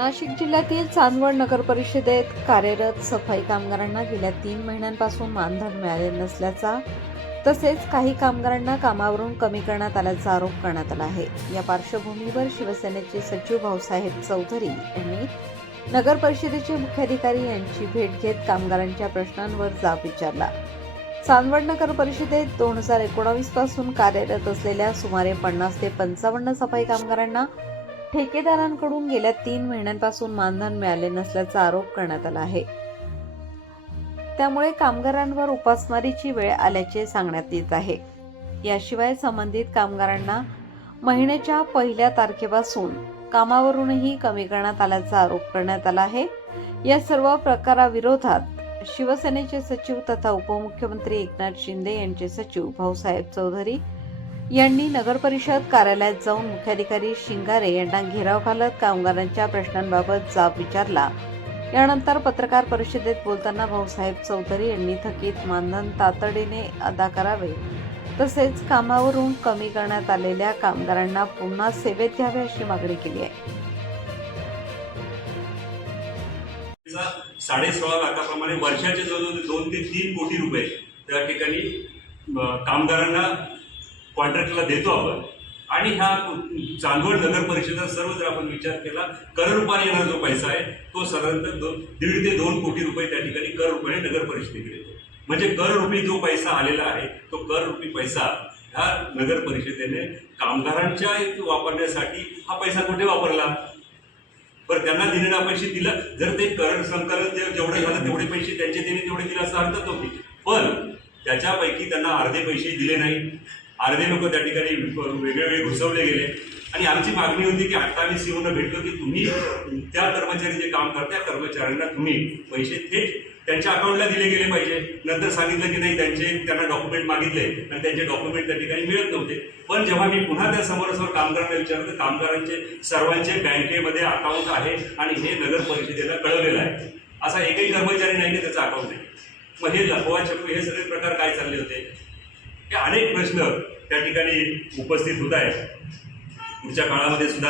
नाशिक जिल्ह्यातील चांदवड नगर परिषदेत कार्यरत सफाई कामगारांना गेल्या 3 महिन्यांपासून मानधन मिळाले नसल्याचा तसेच काही कामगारांना कामावरून कमी करण्यात आल्याचा आरोप करण्यात आला आहे। या पार्श्वभूमीवर शिवसेनेचे सचिव भाऊसाहेब चौधरी यांनी नगर परिषदेचे मुख्याधिकारी यांची भेट घेत कामगारांच्या प्रश्नांवर जाब विचारला। चांदवड नगर परिषदेत 2019 पासून कार्यरत असलेल्या सुमारे 50 ते 55 सफाई कामगारांना ठेकेदारांकडून गेल्या 3 महिन्यांपासून मानधन मिळाले नसल्याचा आरोप करण्यात आला आहे। त्यामुळे कामगारांवर उपासमारीची वेळ आल्याचे सांगण्यात येत आहे। याशिवाय संबंधित कामगारांना महिन्याच्या पहिल्या तारखेपासून कामावरूनही कमी करण्यात आल्याचा आरोप करण्यात आला आहे। या सर्व प्रकाराविरोधात शिवसेनेचे सचिव तथा उपमुख्यमंत्री एकनाथ शिंदे यांचे सचिव भाऊसाहेब चौधरी यांनी नगर परिषद कार्यालयात जाऊन मुख्याधिकारी शिंगारे यांना घेराव घालत कामगारांच्या प्रश्नांबाबत जाब विचारला। यानंतर पत्रकार परिषदेत बोलताना भाऊसाहेब चौधरी यांनी थकीत मानधन तातडीने अदा करावे तसेच कामावरून कमी करण्यात आलेल्या कामगारांना पुन्हा सेवेत घ्यावे अशी मागणी केली आहे। 16.5 लाखाप्रमाणे वर्षाचे जवळजवळ 2 ते 3 कोटी रुपये त्या ठिकाणी कामगारांना कॉन्ट्रॅक्टला देतो आपण। आणि ह्या चांदवड नगर परिषदेचा सर्व जर आपण विचार केला कर रूपाने येणारा जो पैसा आहे तो साधारणतः 1.5 ते 2 कोटी रुपये त्या ठिकाणी कर रूपाने नगर परिषदेकडे येतो। म्हणजे कर रूपी जो पैसा आलेला आहे तो कर रूपी पैसा ह्या नगर परिषदेने कामगारांच्या वापरण्यासाठी हा पैसा कुठे वापरला? पण त्यांना दिलेला पैसे दिला, जर ते कर संकलन जेवढे झालं तेवढे पैसे त्यांचे देणे तेवढे दिले असं हरकत नव्हती, पण त्याच्यापैकी त्यांना अर्धे पैसे दिले नाही। अर्धे लोक त्या ठिकाणी वेगवेगळे घुसवले गेले आणि आमची मागणी होती की आता आम्ही सीओना भेटलो की तुम्ही त्या कर्मचारी जे काम करतात त्या कर्मचाऱ्यांना तुम्ही पैसे थेट त्यांच्या अकाउंटला दिले गेले पाहिजे। नंतर सांगितलं की नाही, त्यांना डॉक्युमेंट मागितले आणि त्यांचे डॉक्युमेंट त्या ठिकाणी मिळत नव्हते। पण जेव्हा मी पुन्हा त्या समोरासमोर कामगारांना विचारलं तर कामगारांचे सर्वांचे बँकेमध्ये अकाउंट आहे आणि हे नगर परिषदेला कळवलेलं आहे। असा एकही कर्मचारी नाही की त्याचा अकाउंट नाही। मग हे लपवा छपवी हे सगळे प्रकार काय चालले होते? हे अनेक प्रश्न त्या ठिकाणी उपस्थित होत आहेत। पुढच्या काळामध्ये सुद्धा